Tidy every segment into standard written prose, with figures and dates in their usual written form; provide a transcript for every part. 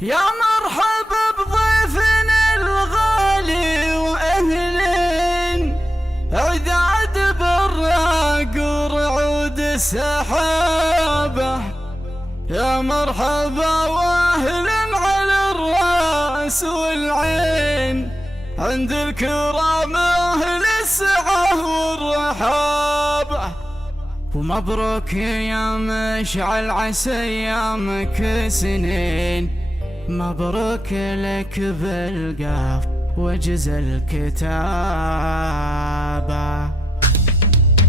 يا مرحبا بضيفنا الغالي وأهلين عداد براق ورعود السحابة. يا مرحبا واهلا على الراس والعين عند الكرام اهل السعه والرحابه. ومبروك يا مشعل عسى ايامك سنين، مبروك لك بالقاف وجز الكتابة.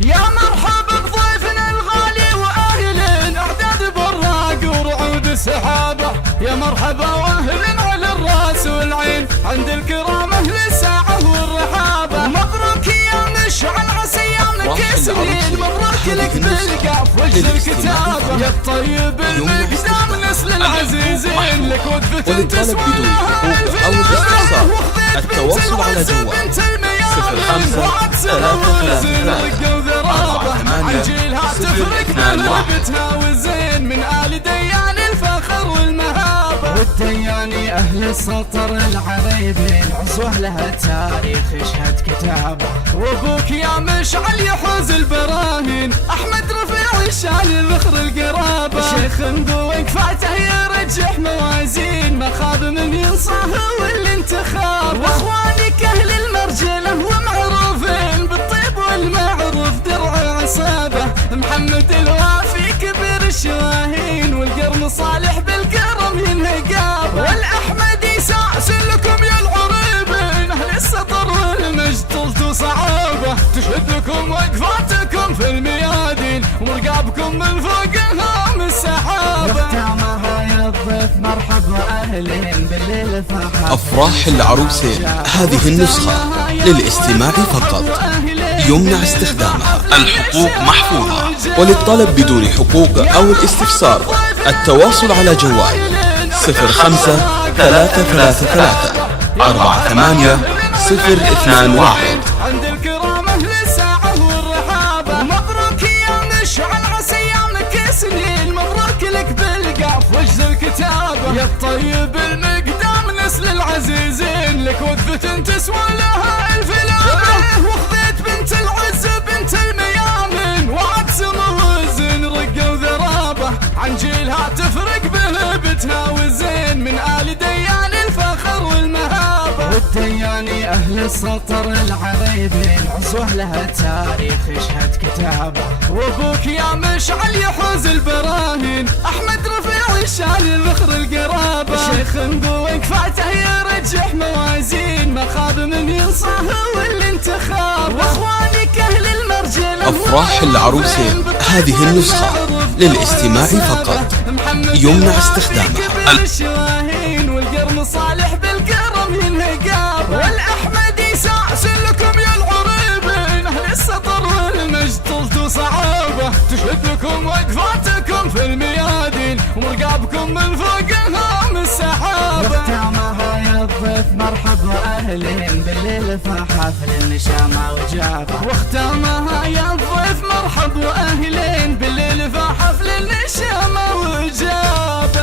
يا مرحبا بضيفنا الغالي واهل اعداد براق ورعود السحابة. يا مرحبا واهلا على الراس والعين عند الكرام اهل الساعة والرحابة. مبروك يا مشعل عسى ايامك سنين، مبروك لك بالقاف وجز الكتابة. يا الطيب المقدام نسل العزيزين لك وقفة تسوى لها الف التواصل على جوال 05 من آل ديان الفخر والمهابة. والدياني أهل السطر العريبين عزوة لها التاريخ يشهد كتابه. وابوك يا مشعل يحوز البراهين، أحمد رفيع الشان الذخر القرابة. شيخ ذو وقفاته يرجح موازين، ما خاب من ينصاه والانتخاب. واخوانك أهل المرجلة ومعروفين بالطيب والمعروف درع عصابة. محمد الوافي كبير الشواهين، والقرن صالح بالكرم ينهقاب. والأحمدي ساس لكم يا العريبين، أهل السطر والمجد طلت صعابة. تشهد لكم وقفاتكم في الميادين، ورقابكم من فوق هام السحابة. واختامها يا الضيف مرحبا أهلين بالليل فحب. أفراح العروسين هذه النسخة للاستماع فقط، يمنع استخدامها. الحقوق محفوظة، وللطلب بدون حقوق أو الاستفسار التواصل على جوال 05-333-48021. عند الكرام أهل الساعة والرحابة. مبروك يا مشعل عسى أيامك سنين، مبروك لك بالقاف وجز الكتابة. يا الطيب المقدام نسل العزيزين لك وقفة تسوى لها الف لابة. وخذيت بنت العز بنت الميامن، وعد سمو وزن رقة وذرابة. عن جيلها تفرق بهبتها والزين من آل ديان الفخر والمهابة. والدياني أهل السطر العريبين عزوة لها التاريخ يشهد كتابه. وابوك يا مشعل يحوز البراهين، أحمد رفيع الشان الذخر القرابة. شيخ ذو وقفاته يرجح موازين، ما خاب من ينصاه والانتخاب. واخوانك أهل المرجلة أفراح العروسين هذه النسخة للاستماع فقط، يمنع استخدامها. الشواهين والقرن صالح بالكرم ينهقاب. والأحمدي ساس لكم يا العريبين، أهل السطر والمجد طلت صعابة. تشهد لكم وقفاتكم في الميادين، ومرقابكم من فوق هام السحابة. واختامها يا الضيف مرحبا أهلين بالليل فحفل النشامة وجابة. واختامها يا الضيف مرحبا أهلين بالليل فحفل النشامة وجابة.